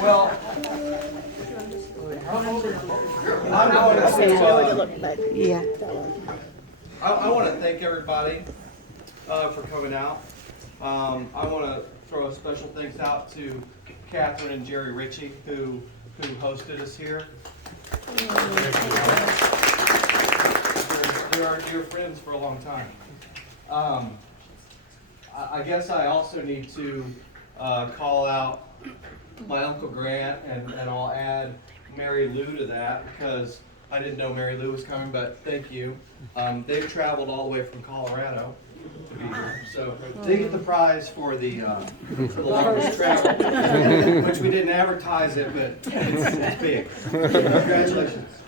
Well, I'm going to, Yeah. I want to thank everybody for coming out. I want to throw a special thanks out to Catherine and Jerry Ritchie who hosted us here. They're our dear friends for a long time. I guess I also need to call out my Uncle Grant, and I'll add Mary Lou to that because I didn't know Mary Lou was coming, but thank you. They've traveled all the way from Colorado to be here, so they get the prize for the longest travel, which we didn't advertise it, but it's big. Congratulations.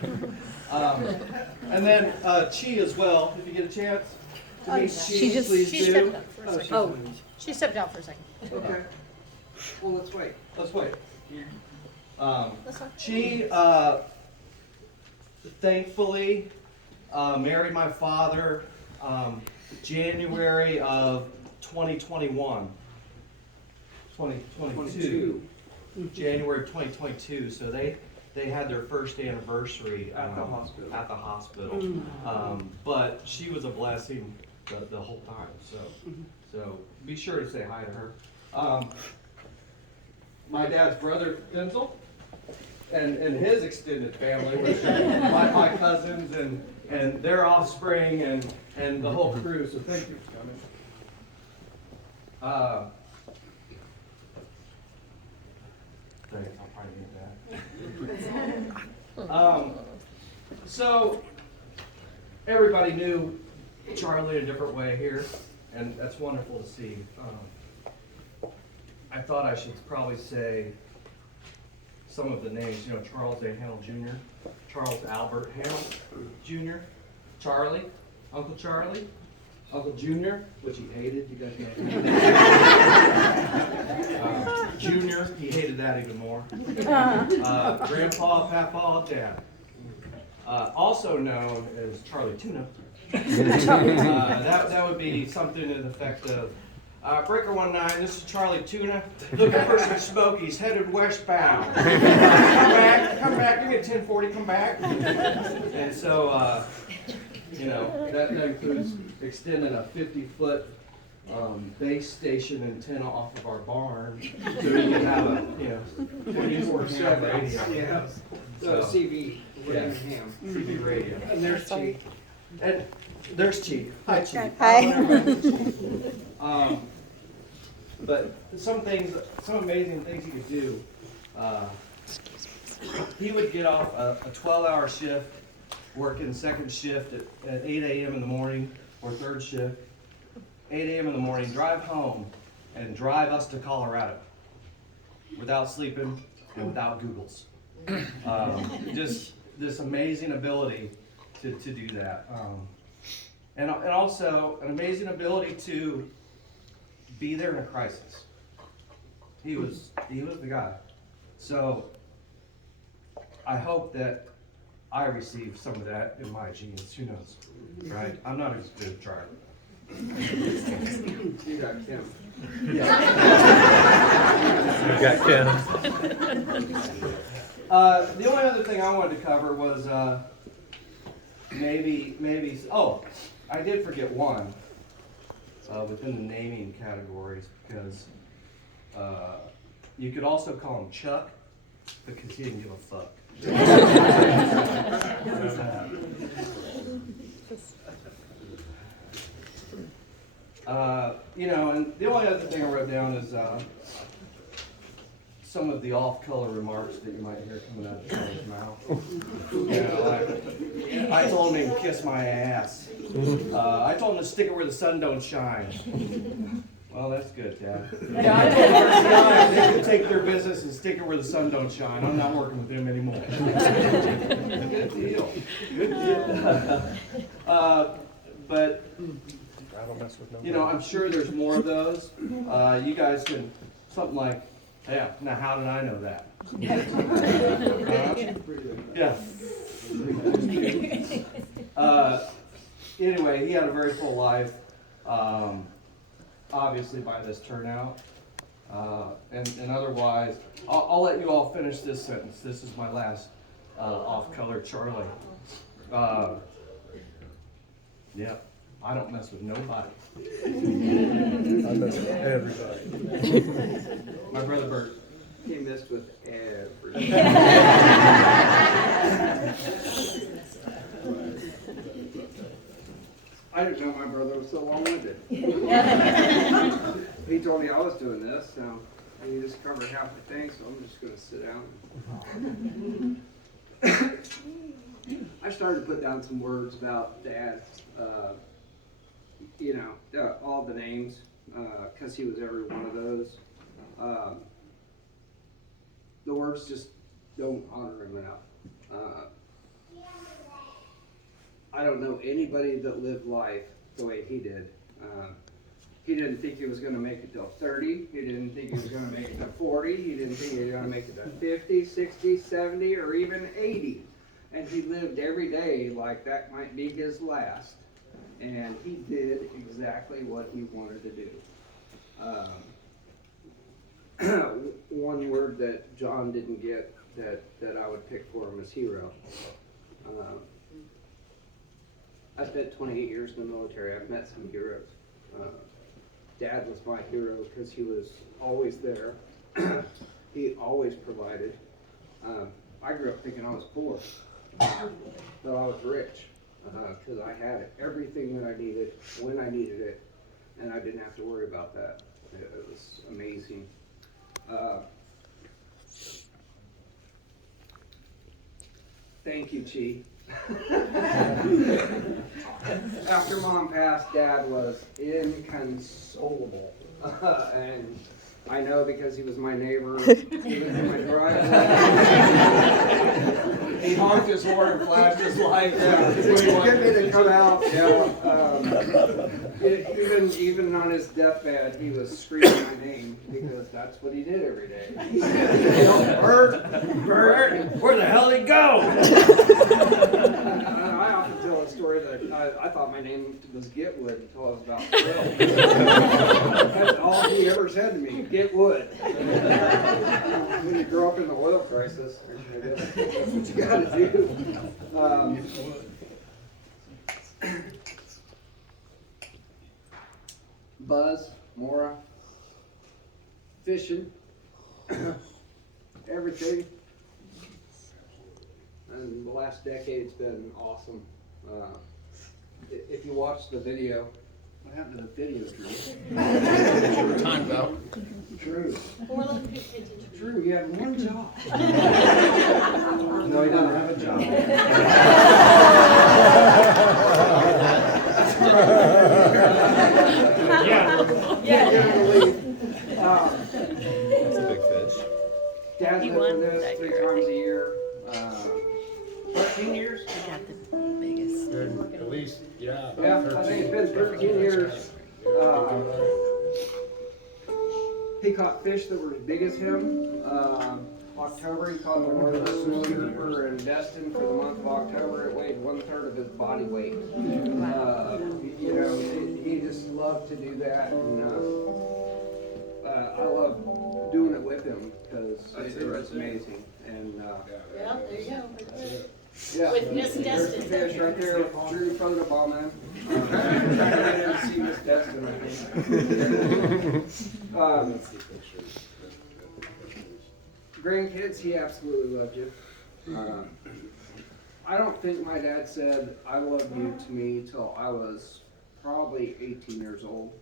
And then Chi as well, if you get a chance to meet Chi, please do. She stepped out for a second. Okay. Well, let's wait. Let's wait. This one? She thankfully married my father January of 2021. 2022. January of 2022. So they had their first anniversary at the hospital. At the hospital. But she was a blessing the whole time. So be sure to say hi to her. My dad's brother Denzel and his extended family, which are my cousins and their offspring and the whole crew. So thank you for coming. Thanks, I'll probably get that. So everybody knew Charlie in a different way here, and that's wonderful to see. I thought I should probably say some of the names, Charles A. Hannel Jr., Charles Albert Hannel Jr., Charlie, Uncle Junior, which he hated, you guys know. Junior, he hated that even more. Grandpa, Papa, Dad. Also known as Charlie Tuna. That would be something to the effect of, Breaker 19, this is Charlie Tuna, looking for some Smokies, headed westbound. Come back, give me a 1040, come back. And so, that includes extending a 50-foot base station antenna off of our barn so we can have a, 24/7 radio. Yeah, so CV, Yeah. CB radio. And there's Chief. And there's Chief. Hi, Chief. Hi. But some amazing things he could do. He would get off a 12-hour shift, working second shift at 8 a.m. in the morning, or third shift, 8 a.m. in the morning, drive home, and drive us to Colorado without sleeping and without Googles. Just this amazing ability to do that. And also an amazing ability to be there in a crisis. He was the guy. So I hope that I receive some of that in my genes. Who knows, right? I'm not as good as Charlie. You got Kim. Yeah. You got Ken. The only other thing I wanted to cover was maybe. Oh, I did forget one within the naming categories because you could also call him Chuck because he didn't give a fuck. And the only other thing I wrote down is some of the off-color remarks that you might hear coming out of Charlie's mouth. I told him to kiss my ass. I told him to stick it where the sun don't shine. Well, that's good, Dad. I told them they could take their business and stick it where the sun don't shine. I'm not working with them anymore. Good deal. Good deal. But I'm sure there's more of those. You guys can, something like, yeah, now how did I know that? Yeah. Anyway, he had a very full life, obviously by this turnout. And otherwise, I'll let you all finish this sentence. This is my last off-color Charlie. Yeah, I don't mess with nobody. I mess with everybody. My brother Bert. He messed with everything. I didn't know my brother was so long-winded. He told me I was doing this, so he just covered half the thing, so I'm just gonna sit down. I started to put down some words about Dad, all the names, because he was every one of those. The words just don't honor him enough. I don't know anybody that lived life the way he did. He didn't think he was going to make it till 30. He didn't think he was going to make it to 40. He didn't think he was going to make it to 50, 60, 70, or even 80. And he lived every day like that might be his last. And he did exactly what he wanted to do. One word that John didn't get that I would pick for him is hero. I spent 28 years in the military. I've met some heroes. Dad was my hero because he was always there. He always provided. I grew up thinking I was poor, but I was rich because I had everything that I needed when I needed it, and I didn't have to worry about that. It was amazing. Thank you, Chi. After Mom passed, Dad was inconsolable. And I know because he was my neighbor, he was in my driveway. He honked his horn and flashed his light. Yeah, to get me to come out. Even on his deathbed, he was screaming my name because that's what he did every day. Bert, where the hell did he go? I often tell a story that I thought my name was Getwood until I was about 12. That's all he ever said to me, get wood. When you grow up in the oil crisis, that's what you gotta do. Buzz, Mora, fishing, everything. And the last decade's been awesome. If you watch the video, what happened to the video, Drew? Time's out. Drew. Drew, you had one job. No, he doesn't have a job. That's a big fish. Dad's He been won with us that 3 year, I times a think. year. 13 years? I got the biggest. At least, yeah. Yeah, I think it's been 13 years. He caught fish that were as big as him. October, he caught the largest snow grouper in Destin for the month of October. It weighed 1/3 of his body weight. He just loved to do that, and I love doing it with him because it's amazing. And Well, there you go. yeah, With Miss there's the Destin. fish right there with Drew photobombing. Trying to get him to see Miss Destin, I think. Grandkids, he absolutely loved you. I don't think my dad said I love you to me till I was probably 18 years old.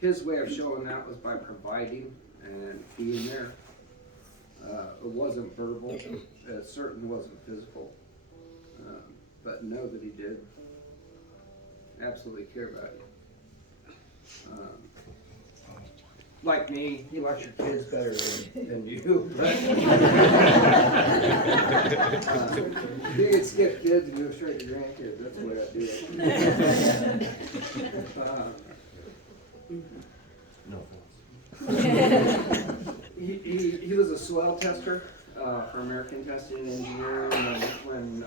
His way of showing that was by providing and being there. It wasn't verbal, it certainly wasn't physical, but know that he did absolutely care about you. Like me, he likes your kids better than you. But, you can skip kids and go straight to grandkids. That's the way I do it. No. He was a soil tester for American Testing and Engineering when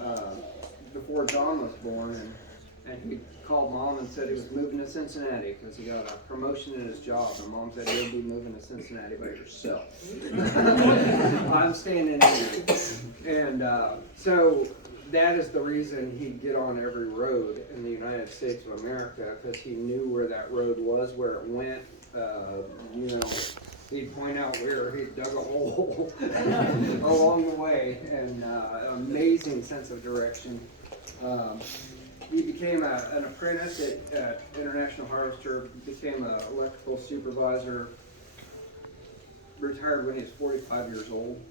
before John was born, and he called Mom and said he was moving to Cincinnati because he got a promotion in his job, and Mom said you'll be moving to Cincinnati by yourself. I'm staying in Indy. And so that is the reason he'd get on every road in the United States of America, because he knew where that road was, where it went. You know, he'd point out where he'd dug a hole along the way, and amazing sense of direction. He became an apprentice at International Harvester, became an electrical supervisor, retired when he was 45 years old.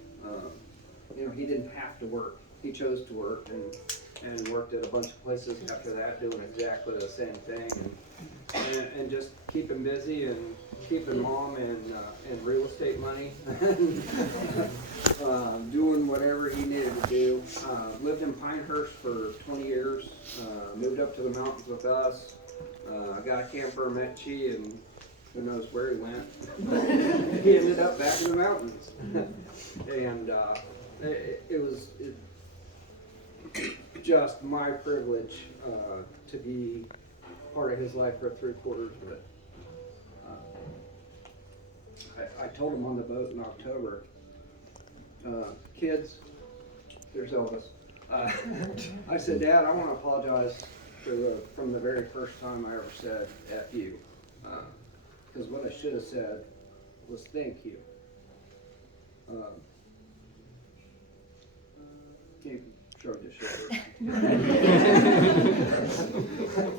You know, he didn't have to work. He chose to work, and worked at a bunch of places after that doing exactly the same thing, and just keeping busy and keeping Mom in real estate money, doing whatever he needed to do. Lived in Pinehurst for 20 years, moved up to the mountains with us, got a camper, met Chi, and who knows where he went. He ended up back in the mountains. And it was just my privilege to be part of his life for 3/4 of it. I told him on the boat in October, kids, there's Elvis. I said, Dad, I want to apologize from the very first time I ever said F you. Because what I should have said was thank you. He shrugged his shoulders.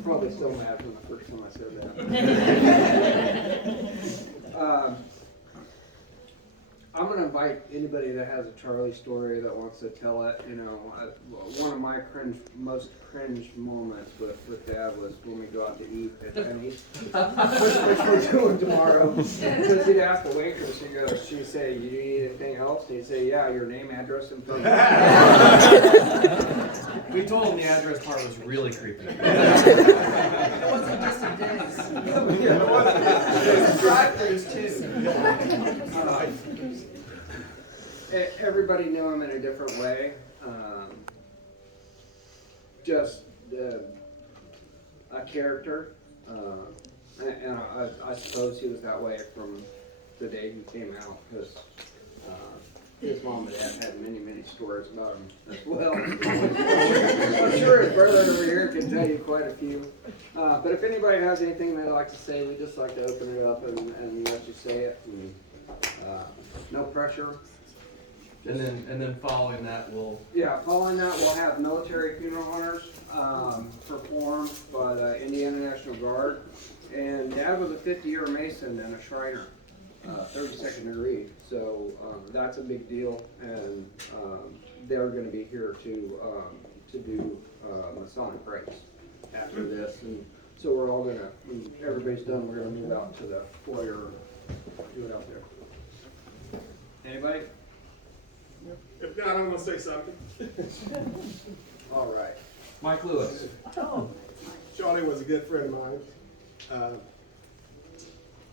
Probably still mad from the first time I said that. I'm going to invite anybody that has a Charlie story that wants to tell it. You know, one of my most cringe moments with Dad was when we go out to eat at Denny's, which we're doing tomorrow. Because he'd ask the waitress, she'd say, you need anything else? And he'd say, yeah, your name, address, and phone number. We told him the address part was really creepy. It wasn't just a Denny's. There's drive-throughs too. Everybody knew him in a different way. Just a character. And I suppose he was that way from the day he came out, because his mom and dad had many, many stories about him as well. I'm sure his brother over here can tell you quite a few. But if anybody has anything they'd like to say, we just like to open it up and let you say it. And, no pressure. And then following that, Following that, we'll have military funeral honors performed by the Indiana National Guard. And Dad was a 50-year Mason and a Shriner, 32nd degree. So that's a big deal, and they're going to be here to do Masonic rites after this. And so we're all going to, when everybody's done, we're going to move out to the foyer, do it out there. Anybody? If not, I'm gonna say something. All right. Mike Lewis. Charlie was a good friend of mine.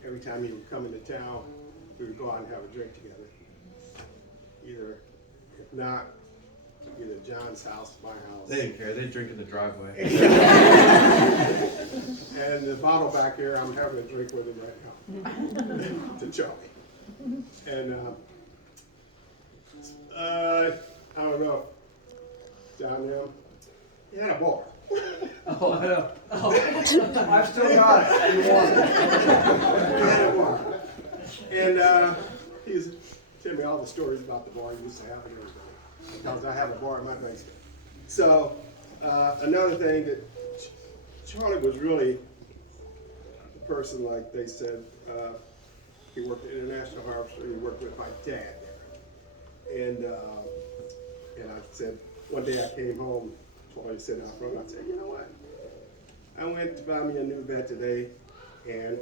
Every time he would come into town, we would go out and have a drink together. If not, either John's house, my house. They didn't care. They drink in the driveway. And the bottle back here, I'm having a drink with him right now. To Charlie. And I don't know, down there, he had a bar. Oh, I know. I've still got it. You want it. He had a bar. And he was telling me all the stories about the bar he used to have and everything, because I have a bar in my basement. So another thing, that Charlie was really a person, like they said, he worked at International Harvester, he worked with my dad. And I said, one day I came home, Charlie sitting out front, I said, you know what? I went to buy me a new vet today, and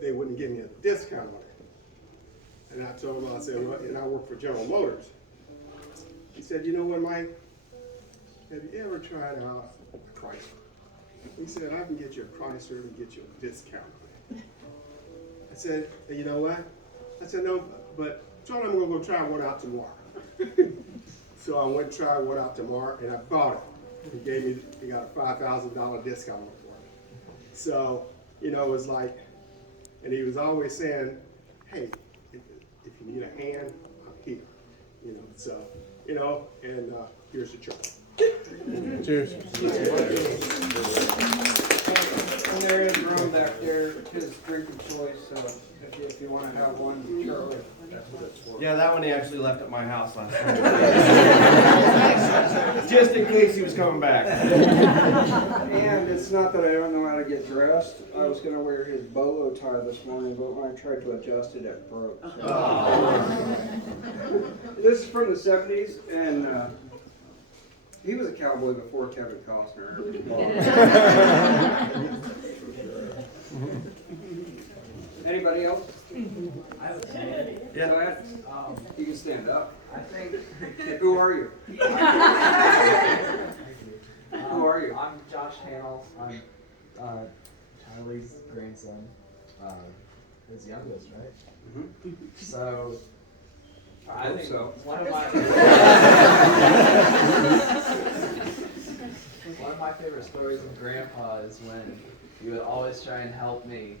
they wouldn't give me a discount on it. And I told him, I said, well, and I work for General Motors. He said, you know what, Mike? Have you ever tried out a Chrysler? He said, I can get you a Chrysler and get you a discount on it. I said, you know what? I said, no, but Charlie, I'm gonna go try one out tomorrow. So I went and tried one out tomorrow, and I bought it. he got a $5,000 discount for it. So, you know, it was like, and he was always saying, hey, if you need a hand, I'm here. You know, so, you know, and here's the church. Cheers. And there is room back there, his drink of choice, so if you wanna have one, Charlie. Yeah, that one he actually left at my house last night. Just in case he was coming back. And it's not that I don't know how to get dressed. I was gonna wear his bolo tie this morning, but when I tried to adjust it, it broke. So. This is from the 70s, and he was a cowboy before Kevin Costner. Anybody else? I would say, Yeah. Go ahead. You can stand up. I think. Who are you? Who are you? I'm Josh Hannel. I'm Charlie's grandson. His youngest, right? Mhm. So, I hope so. one of my favorite stories with Grandpa is when he would always try and help me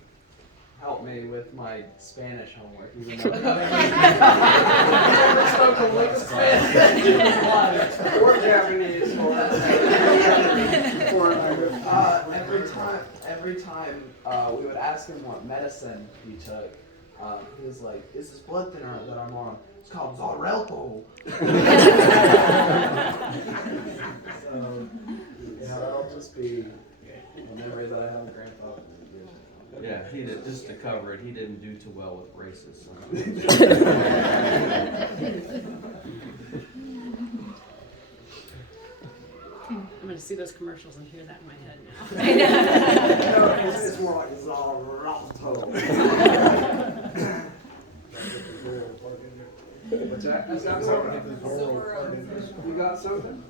with my Spanish homework, even though I never spoke a lick of Spanish. Or Japanese, or Every time we would ask him what medicine he took, he was like, "It's this blood thinner that I'm on. It's called Xarelto." So, that'll just be a memory that I have of Grandpa. Yeah, he did, just to cover it, he didn't do too well with braces. So. I'm gonna see those commercials and hear that in my head now. no, it's more like Xarelto. What's that? That's not something. You got something?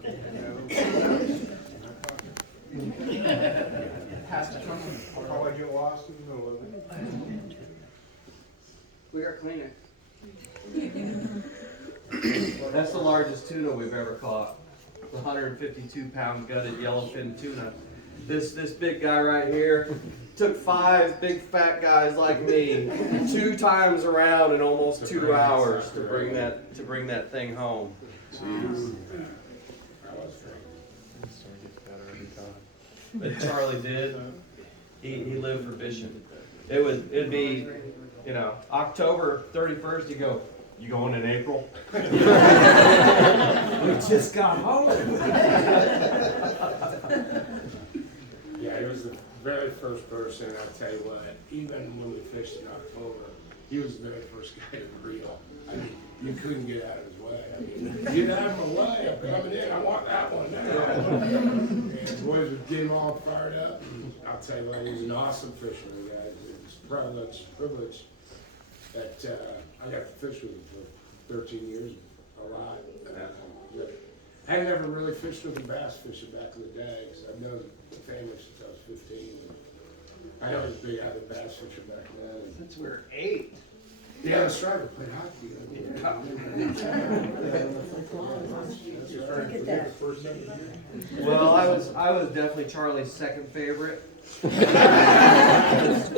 Has to come. I'll probably get lost in the middle of it. We gotta clean it. That's the largest tuna we've ever caught. It's 152-pound gutted yellowfin tuna. This big guy right here took 5 big fat guys like me 2 times around in almost 2 hours to bring that thing home. But Charlie did. He lived for fishing. It'd be, you know, October 31st. You go. You going in April? We just got home. Yeah, he was the very first person, I'll tell you what, even when we fished in October, he was the very first guy to reel. I mean, you couldn't get out of his way. I mean, get out of my way, I'm coming in, I want that one now. And the boys would get him all fired up. And I'll tell you what, he was an awesome fisherman, guys. It was a privilege that I got to fish with him for 13 years, a lot. I had never really fished with a bass fishing back in the day, because I've known the family since I was 15. I know he was a big avid bass fisher back then. Since we were 8. Yeah, that's right, we played hockey. Well, I was definitely Charlie's second favorite.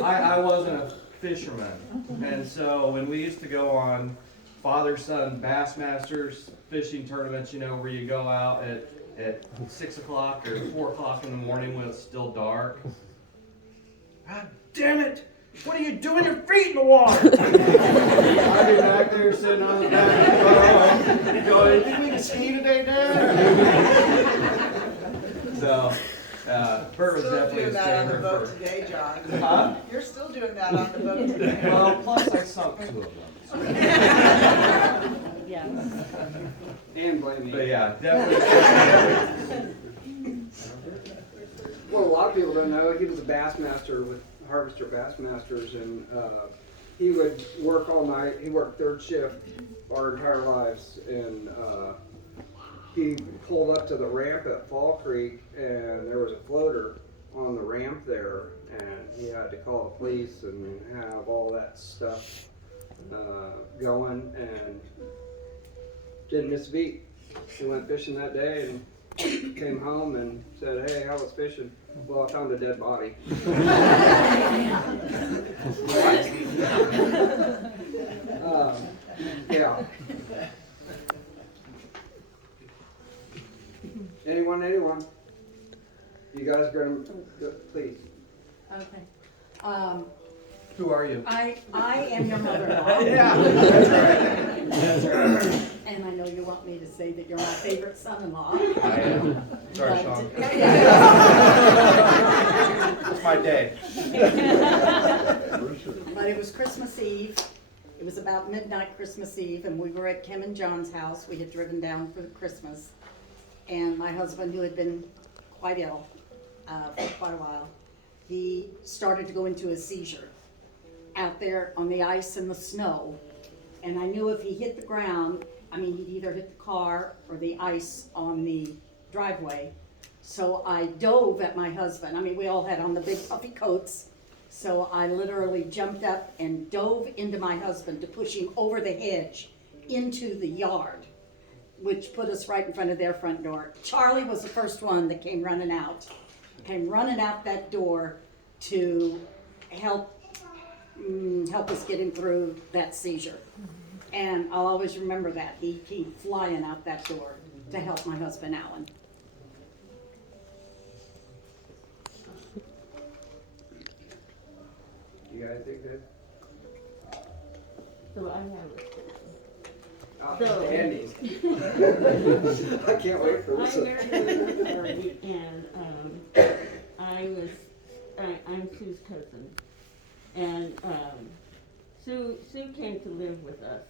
I wasn't a fisherman, and so when we used to go on father-son Bassmasters fishing tournaments, you know, where you go out at 6 o'clock or 4 o'clock in the morning when it's still dark. God damn it! What are you doing? Your feet in the water! I'd be back there sitting on the back of the boat, going, "You think we can ski today, Dad?" So, Bert was definitely his Still doing that on the favorite. boat today, John. Huh? You're still doing that on the boat today. Well, plus I sunk 2 of them. Yeah. And blame me. But yeah, definitely. Well, a lot of people don't know, he was a Bassmaster with Harvester Bassmasters, and he would work all night. He worked third shift our entire lives, and he pulled up to the ramp at Fall Creek, and there was a floater on the ramp there, and he had to call the police and have all that stuff going, and didn't miss a beat. He went fishing that day, and came home and said, hey, I was fishing. Well, I found a dead body. Yeah. Anyone? You guys gonna, please. Okay. Who are you? I am your mother-in-law. Yeah, that's right. That's right. And I know you want me to say that you're my favorite son-in-law. I am. Sorry, But- Sean. Yeah. It's my day. But it was Christmas Eve. It was about midnight Christmas Eve, and we were at Kim and John's house. We had driven down for Christmas. And my husband, who had been quite ill for quite a while, he started to go into a seizure out there on the ice and the snow. And I knew if he hit the ground, he'd either hit the car or the ice on the driveway. So I dove at my husband. We all had on the big puffy coats. So I literally jumped up and dove into my husband to push him over the hedge into the yard, which put us right in front of their front door. Charlie was the first one that came running out that door to help us get him through that seizure. And I'll always remember that. He came flying out that door to help my husband, Alan. You guys think that? So I have Andy. I can't wait for this. I married Charlie, and I'm Sue's cousin, and Sue came to live with us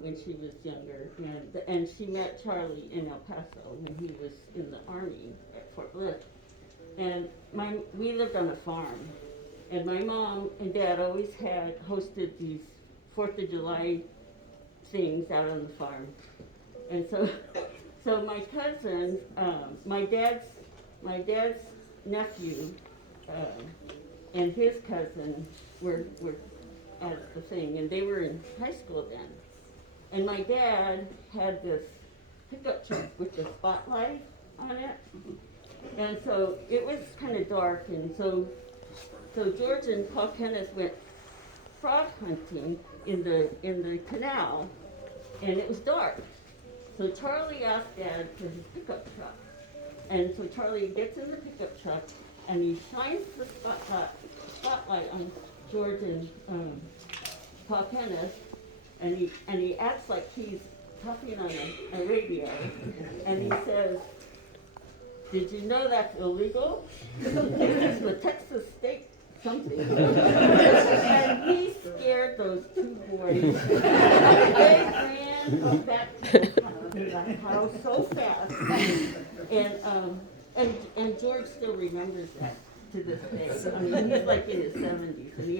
when she was younger, and she met Charlie in El Paso when he was in the Army at Fort Bliss, and we lived on a farm, and my mom and dad always had hosted these 4th of July things out on the farm. And so my cousin, my dad's nephew, and his cousin were at the thing, and they were in high school then. And my dad had this pickup truck with the spotlight on it. And so it was kind of dark, and so George and Paul Kenneth went frog hunting in the canal, and it was dark. So Charlie asked Dad for his pickup truck. And so Charlie gets in the pickup truck, and he shines the spotlight on George and Paul Kenneth, and he acts like he's talking on a radio, and he says, "Did you know that's illegal? This is the Texas state something." And he scared those two boys. They ran back to the house so fast. And George still remembers that to this day. He's like in his 70s, and he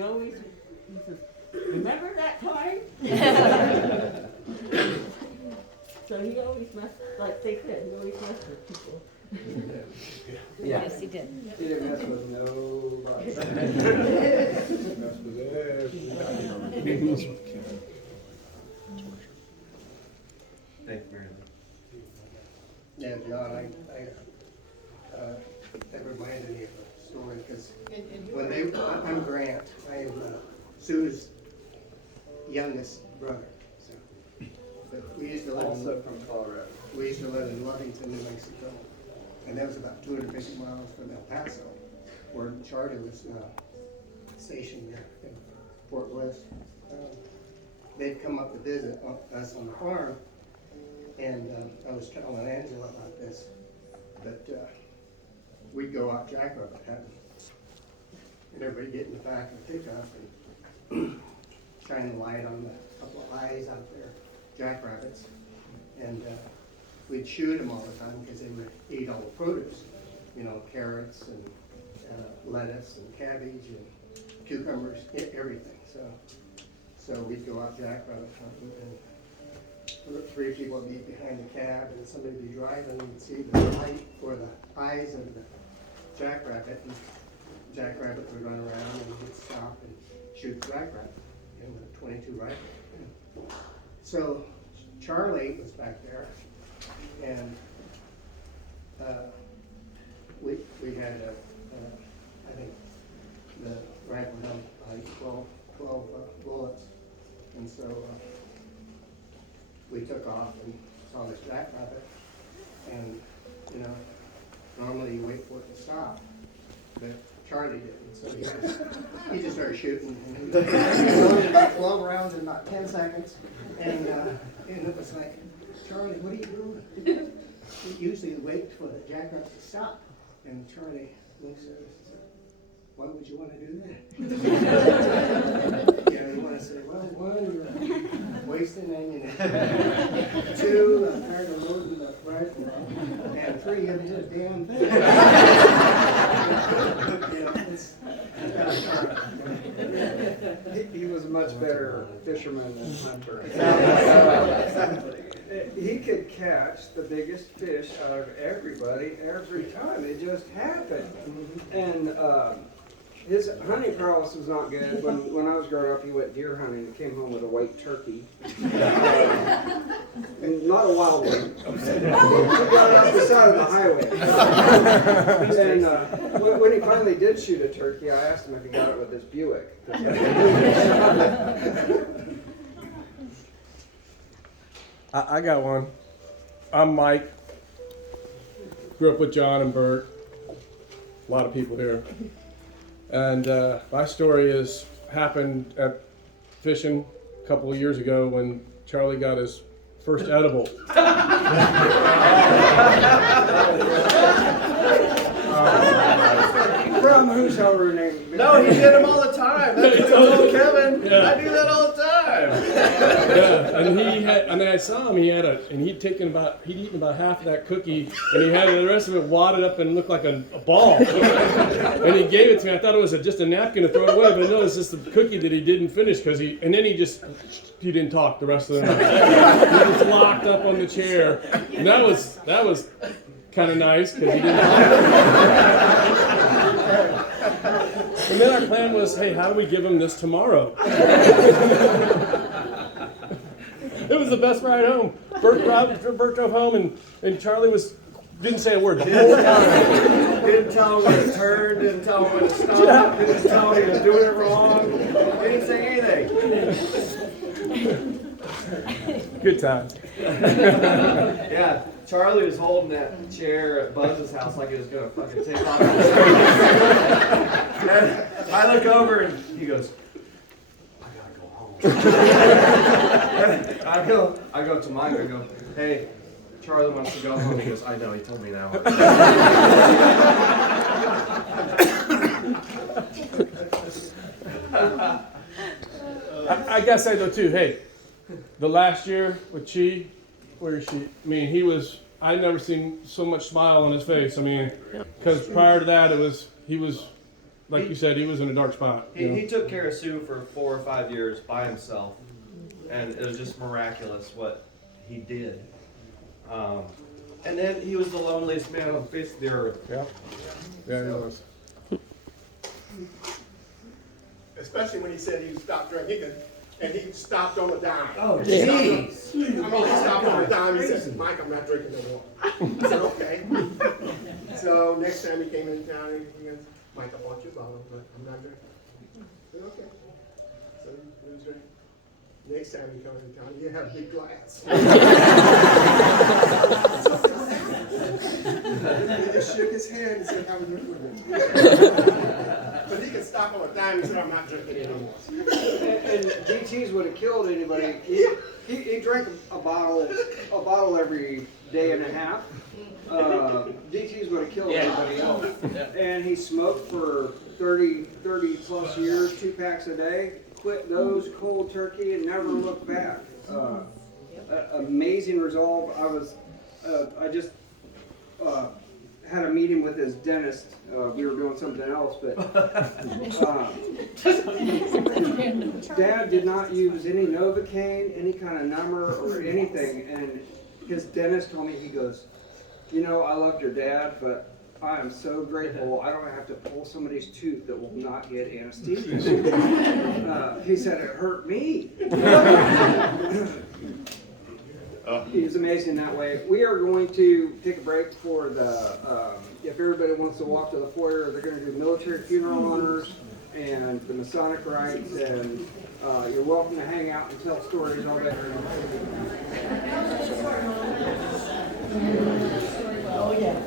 says, "Remember that time?" So he always messed, like they said, he always messed with people. Yeah. Yes, he did. He didn't mess with nobody. Mess with everybody. Thank you very much. Yeah, John, I that reminded me of a story, because I'm Grant. I am Sue's youngest brother. So, but we used to live Also from Colorado. We used to live in Lovington, New Mexico, and that was about 250 miles from El Paso, where Charlie was stationed there in Fort Bliss. They'd come up to visit us on the farm, and I was telling Angela about this, that we'd go out jackrabbit hunting, and everybody get in the back of the pickup and shine the light on the couple of eyes out there, jackrabbits, and we'd shoot them all the time because they would eat all the produce, carrots and lettuce and cabbage and cucumbers, everything. So we'd go out jackrabbit hunting, and 3 people would be behind the cab, and somebody would be driving, and you'd see the light or the eyes of the jackrabbit, and jackrabbit would run around, and he'd stop and shoot the jackrabbit in the .22 rifle. So Charlie was back there, and we had, I think, the rifle held like 12 bullets. And so we took off and saw this jackrabbit. And, you know, normally you wait for it to stop, but Charlie didn't. So he just started shooting. And he loaded about 12 rounds in about 10 seconds. And it was like, Charlie, what are you doing? He usually waits for the jackrabbit to stop. And Charlie looks at us and said, why would you want to do that? You know, you want to say, well, one, you're wasting ammunition. Two, I'm tired of loading the rifle up. And three, you haven't hit a damn thing. You know, it's He was a much better fisherman than hunter. He could catch the biggest fish out of everybody every time. It just happened. And his hunting prowess was not good. When I was growing up, he went deer hunting and came home with a white turkey. And not a wild one. He got it off the side of the highway. And when he finally did shoot a turkey, I asked him if he got it with his Buick. I got one. I'm Mike. Grew up with John and Bert. A lot of people here. And my story happened at fishing a couple of years ago when Charlie got his first edible. From whosoever name. No, he did them all the time. That's what I told Kevin. Yeah. I do that all the time. Yeah, and I saw him. He'd eaten about half of that cookie, and he had the rest of it wadded up and looked like a ball. And he gave it to me. I thought it was just a napkin to throw away, but no, it's just a cookie that he didn't finish he didn't talk the rest of the night. He was locked up on the chair, and that was kind of nice because he didn't talk. And then our plan was, hey, how do we give him this tomorrow? It was the best ride home. Bert drove home, and Charlie didn't say a word the whole time. Didn't tell him when to turn, didn't tell him when to stop, didn't tell him he was doing it wrong, didn't say anything. Good times. Yeah, Charlie was holding that chair at Buzz's house like it was going to fucking take off. And I look over and he goes, I gotta go home. I go to Mike, I go, hey, Charlie wants to go home. He goes, I know, he told me now. I gotta say though too, hey, the last year with Chi, where is she? I mean, I never seen so much smile on his face. I mean, because prior to that, he was, like you said, he was in a dark spot. He took care of Sue for 4 or 5 years by himself, and it was just miraculous what he did. And then he was the loneliest man on the face of the earth. Yeah, he was. Especially when he said he stopped drinking, and he stopped on a dime. Oh, jeez. I mean, he stopped on a dime. He said, Mike, I'm not drinking no more. I said, okay. So next time he came in town, he goes, Mike, I bought you a bottle, but I'm not drinking. I said, okay. So he was drinking. Next time he comes in town, you have a big glass. He just shook his head and said, how was your food? But he could stop on a dime and say, I'm not drinking anymore. And DTs would have killed anybody. He drank a bottle every day and a half. DTs would have killed anybody else. And he smoked for 30 plus years, 2 packs a day. Quit those cold turkey and never looked back. Amazing resolve. I just had a meeting with his dentist. We were doing something else, but Dad did not use any Novocaine, any kind of number or anything. And his dentist told me, he goes, you know, I loved your dad, but I am so grateful I don't have to pull somebody's tooth that will not get anesthesia. He said it hurt me. He's amazing that way. We are going to take a break for the, if everybody wants to walk to the foyer, they're going to do military funeral honors and the Masonic rites, and you're welcome to hang out and tell stories all day. Oh, yeah.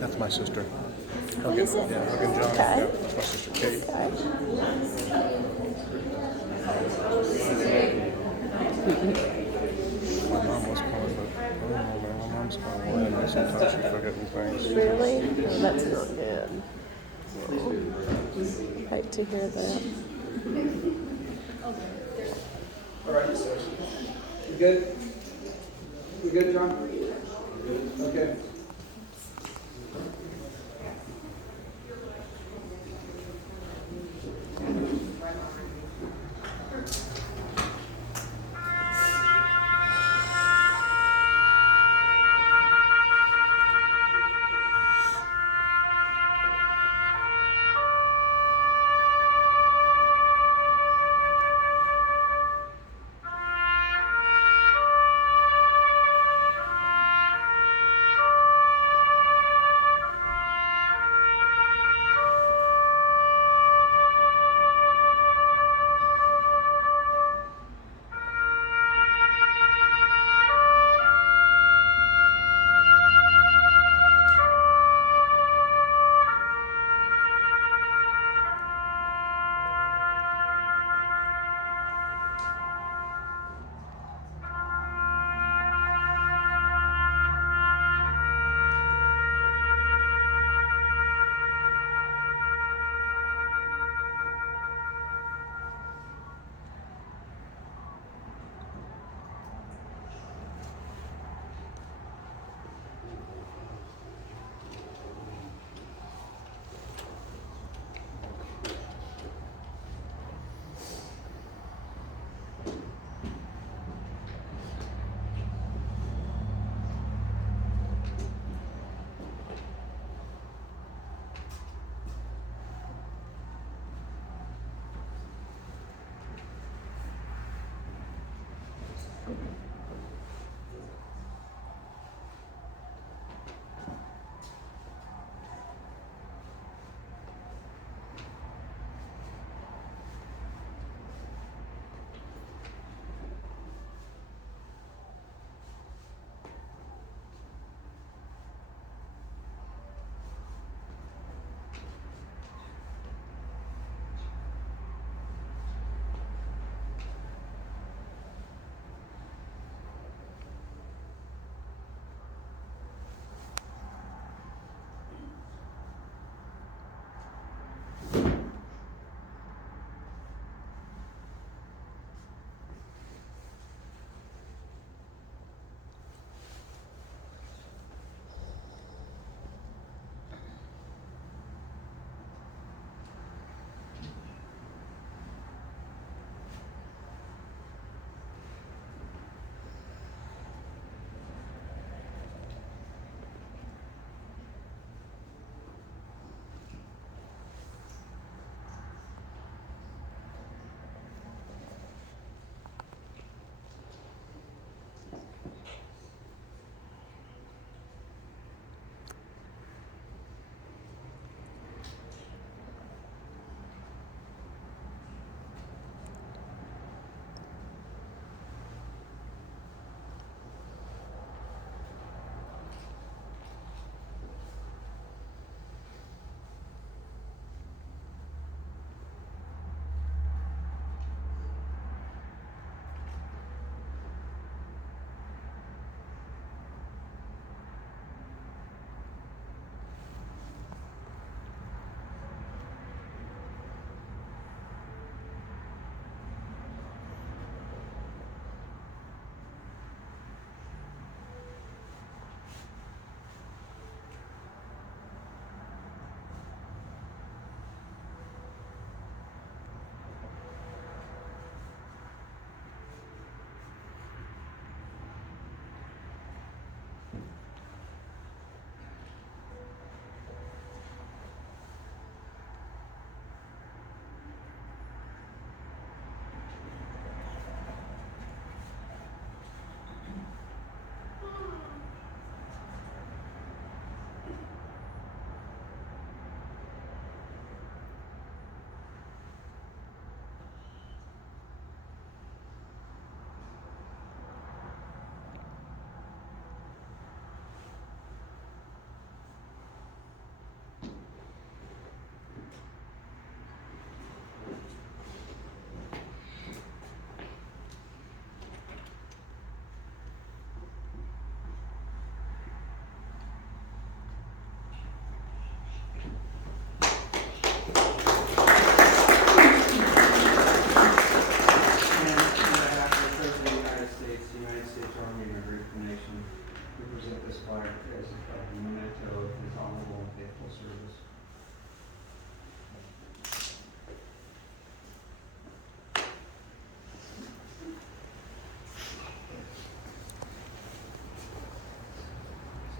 That's my sister. Hugging, yeah, hugging John. Yeah, that's my sister Kate. My mom was calling, but I don't know, man. My mom's calling, and sometimes she's forgetting things. Really? Oh, that's not good. Oh, hate to hear that. All right, so you good? You good, John? Okay.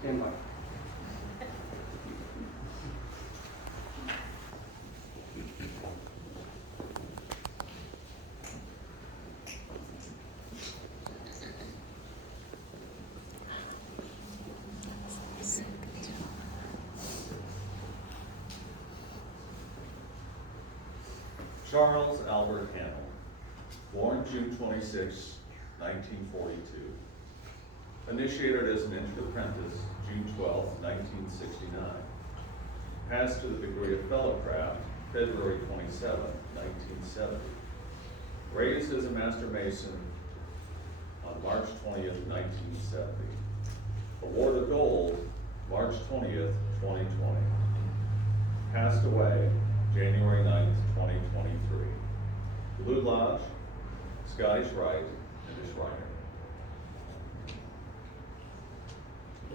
Stand by. Charles Albert Hannel, born June 26, 1942. Initiated as an infant apprentice June 12, 1969. Passed to the degree of fellow craft February 27, 1970. Raised as a master mason on March 20th, 1970. Awarded gold March 20th, 2020. Passed away January 9th, 2023. Blue Lodge, Scottish Rite, and the Shriner.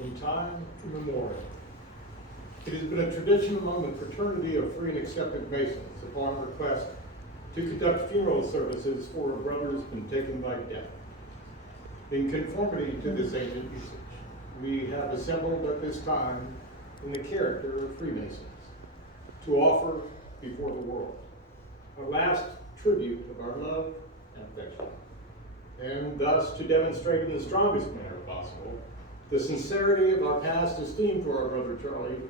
In time immemorial, it has been a tradition among the fraternity of free and accepted Masons, upon request, to conduct funeral services for a brother who's been taken by death. In conformity to this ancient usage, we have assembled at this time in the character of Freemasons to offer before the world a last tribute of our love and affection, and thus to demonstrate in the strongest manner possible the sincerity of our past esteem for our brother Charlie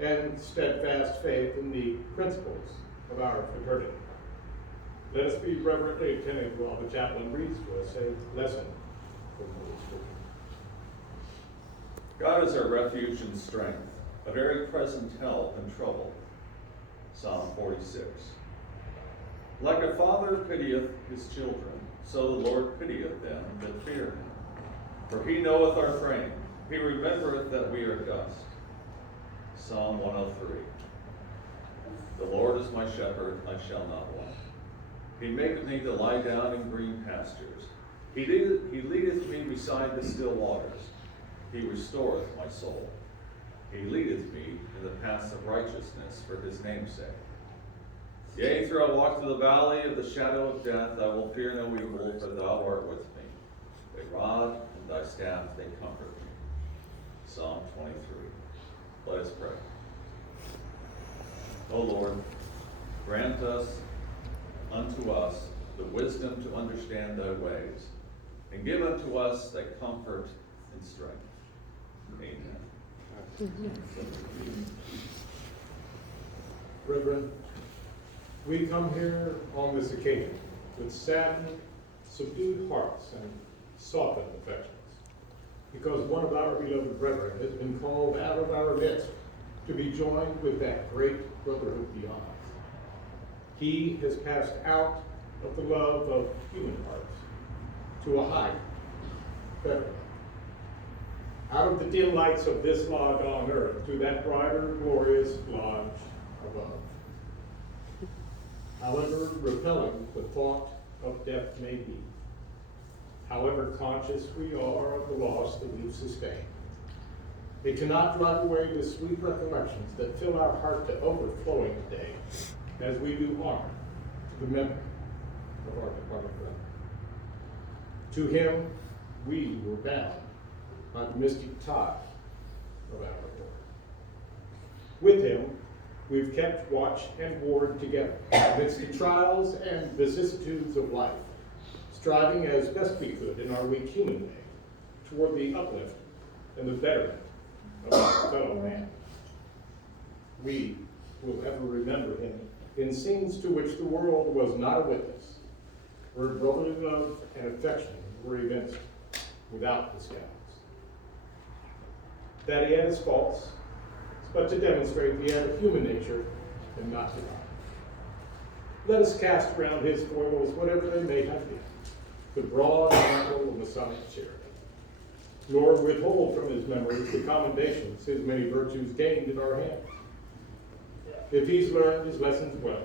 and steadfast faith in the principles of our fraternity. Let us be reverently attentive while the chaplain reads to us a lesson from the Holy Scripture. God is our refuge and strength, a very present help in trouble. Psalm 46. Like a father pitieth his children, so the Lord pitieth them that fear him. For he knoweth our frame, he remembereth that we are dust. Psalm 103. The Lord is my shepherd, I shall not want. He maketh me to lie down in green pastures. He leadeth me beside the still waters. He restoreth my soul. He leadeth me in the paths of righteousness for his name's sake. Yea, though I walk through the valley of the shadow of death, I will fear no evil, for thou art with me. Thy rod and thy staff, they comfort me. Psalm 23. Let us pray. O Lord, grant unto us the wisdom to understand thy ways, and give unto us thy comfort and strength. Amen. Brethren, we come here on this occasion with saddened, subdued hearts and softened affections, because one of our beloved brethren has been called out of our midst to be joined with that great brotherhood beyond. He has passed out of the love of human hearts to a higher, better, out of the dim lights of this lodge on earth to that brighter, glorious lodge above. However repelling the thought of death may be, however conscious we are of the loss that we've sustained, it cannot drive away the sweet recollections that fill our heart to overflowing today as we do honor to the memory of our departed brother. To him, we were bound by the mystic tie of our Lord. With him, we've kept watch and ward together amidst the trials and vicissitudes of life, striving as best we could in our weak human way toward the uplift and the betterment of our fellow man. We will ever remember him in scenes to which the world was not a witness, where brotherly love and affection were evinced without disguise. That he had his faults, but to demonstrate he had a human nature and not divine. Let us cast around his foibles, whatever they may have been, the broad mantle of Masonic charity, nor withhold from his memories the commendations his many virtues gained in our hands. If he's learned his lessons well,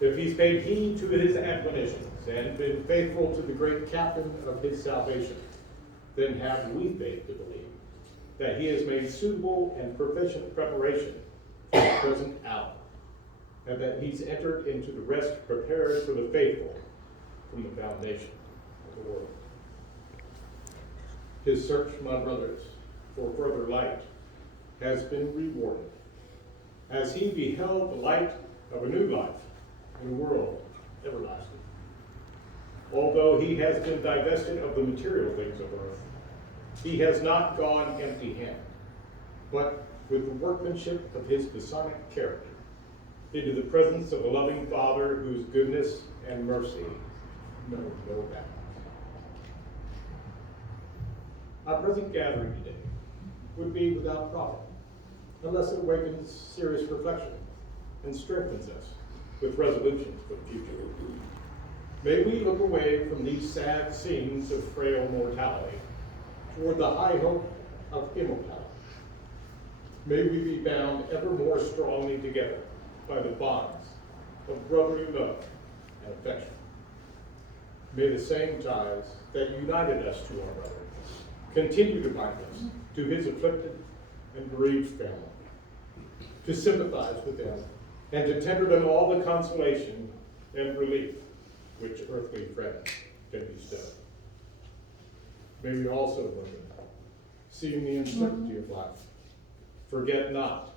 if he's paid heed to his admonitions and been faithful to the great captain of his salvation, then have we faith to believe that he has made suitable and proficient preparation for the present hour, and that he's entered into the rest prepared for the faithful from the foundation of the world. His search, my brothers, for further light has been rewarded, as he beheld the light of a new life in a world everlasting. Although he has been divested of the material things of earth, he has not gone empty-handed, but with the workmanship of his Masonic character, into the presence of a loving Father whose goodness and mercy know no bounds. Our present gathering today would be without profit, unless it awakens serious reflection and strengthens us with resolutions for the future. May we look away from these sad scenes of frail mortality toward the high hope of immortality. May we be bound ever more strongly together by the bonds of brotherly love and affection. May the same ties that united us to our brother continue to bind us to his afflicted and bereaved family, to sympathize with them and to tender them all the consolation and relief which earthly friends can bestow. May we also, brethren, seeing the uncertainty of life, forget not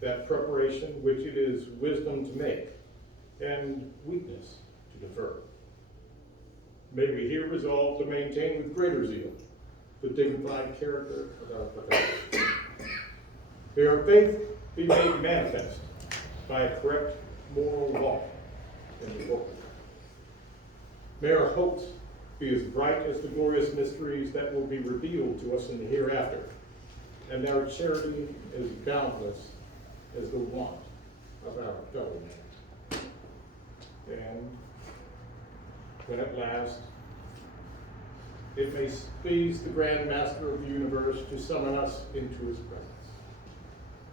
that preparation which it is wisdom to make and weakness to defer. May we here resolve to maintain with greater zeal the dignified character of our profession. May our faith be made manifest by a correct moral walk in the world. May our hopes be as bright as the glorious mysteries that will be revealed to us in the hereafter, and our charity as boundless as the want of our fellow man. And when at last it may please the Grand Master of the universe to summon us into his presence,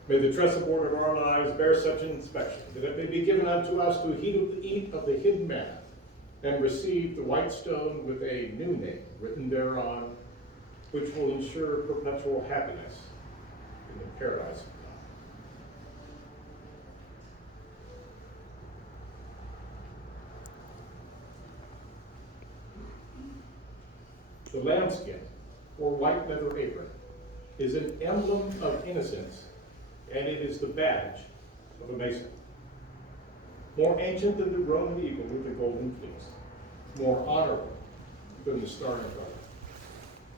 may the trestle board of our lives bear such an inspection that it may be given unto us to eat of the hidden manna and receive the white stone with a new name written thereon, which will ensure perpetual happiness in the paradise of God. The lambskin, or white leather apron, is an emblem of innocence, and it is the badge of a Mason. More ancient than the Roman eagle with the golden fleece, more honorable than the star and garter.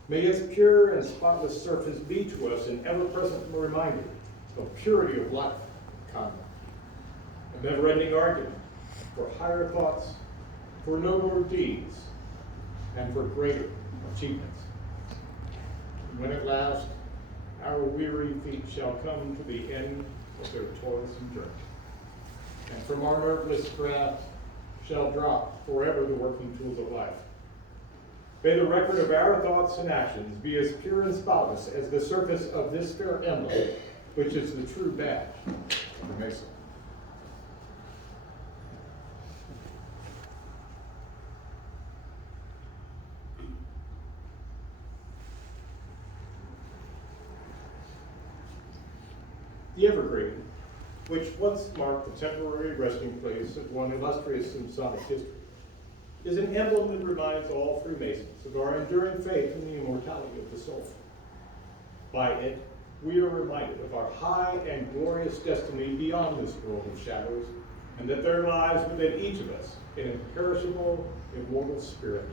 May its pure and spotless surface be to us an ever-present reminder of purity of life and conduct, a never-ending argument for higher thoughts, for nobler deeds, and for greater achievements. And when at last our weary feet shall come to the end of their toilsome journey, and from our nerveless craft shall drop forever the working tools of life, may the record of our thoughts and actions be as pure and spotless as the surface of this fair emblem, which is the true badge of the Mason. The evergreen, which once marked the temporary resting place of one illustrious Masonic history, is an emblem that reminds all Freemasons of our enduring faith in the immortality of the soul. By it, we are reminded of our high and glorious destiny beyond this world of shadows, and that there lies within each of us an imperishable, immortal spirit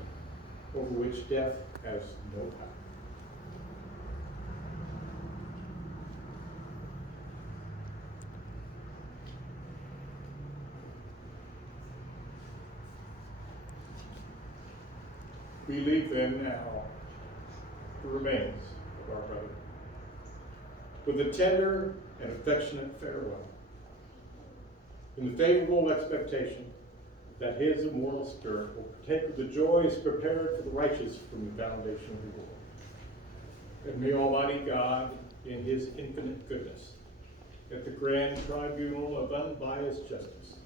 over which death has no power. We leave then now the remains of our brother with a tender and affectionate farewell, in the favorable expectation that his immortal spirit will partake of the joys prepared for the righteous from the foundation of the world. And may Almighty God, in his infinite goodness, at the grand tribunal of unbiased justice,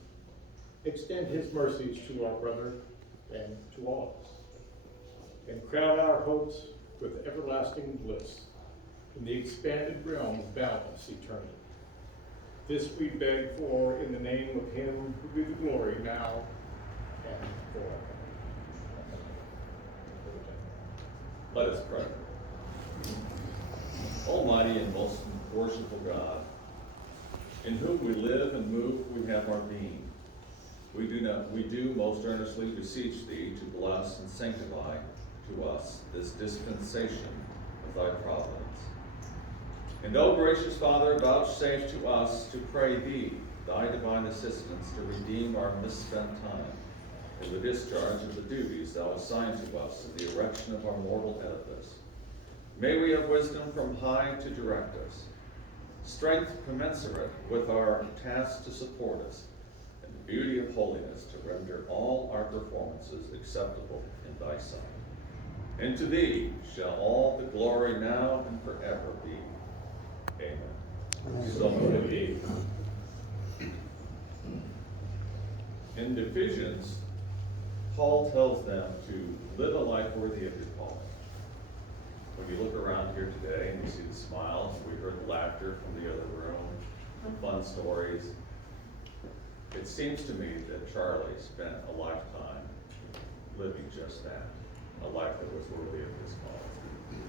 extend his mercies to our brother and to all of us, and crown our hopes with everlasting bliss in the expanded realm of boundless eternity. This we beg for in the name of him who be the glory now and forever. Let us pray. Almighty and most worshipful God, in whom we live and move, we have our being. We do most earnestly beseech thee to bless and sanctify to us this dispensation of thy providence. And O gracious Father, vouchsafe to us to pray thee, thy divine assistance, to redeem our misspent time in the discharge of the duties thou assigned to us in the erection of our mortal edifice. May we have wisdom from high to direct us, strength commensurate with our task to support us, and the beauty of holiness to render all our performances acceptable in thy sight. And to thee shall all the glory now and forever be. Amen. So may it be. In Ephesians, Paul tells them to live a life worthy of your calling. When you look around here today and you see the smiles, we heard the laughter from the other room, fun stories, it seems to me that Charlie spent a lifetime living just that, a life that was worthy of his calling.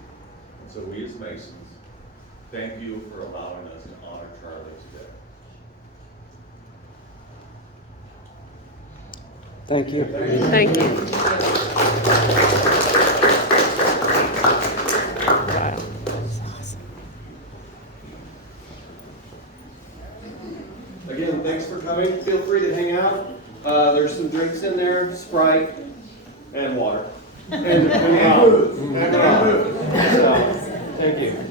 And so we as Masons, thank you for allowing us to honor Charlie today. Thank you. Thank you. Wow, that's awesome. Again, thanks for coming. Feel free to hang out. There's some drinks in there, Sprite, and water. And food. So, thank you.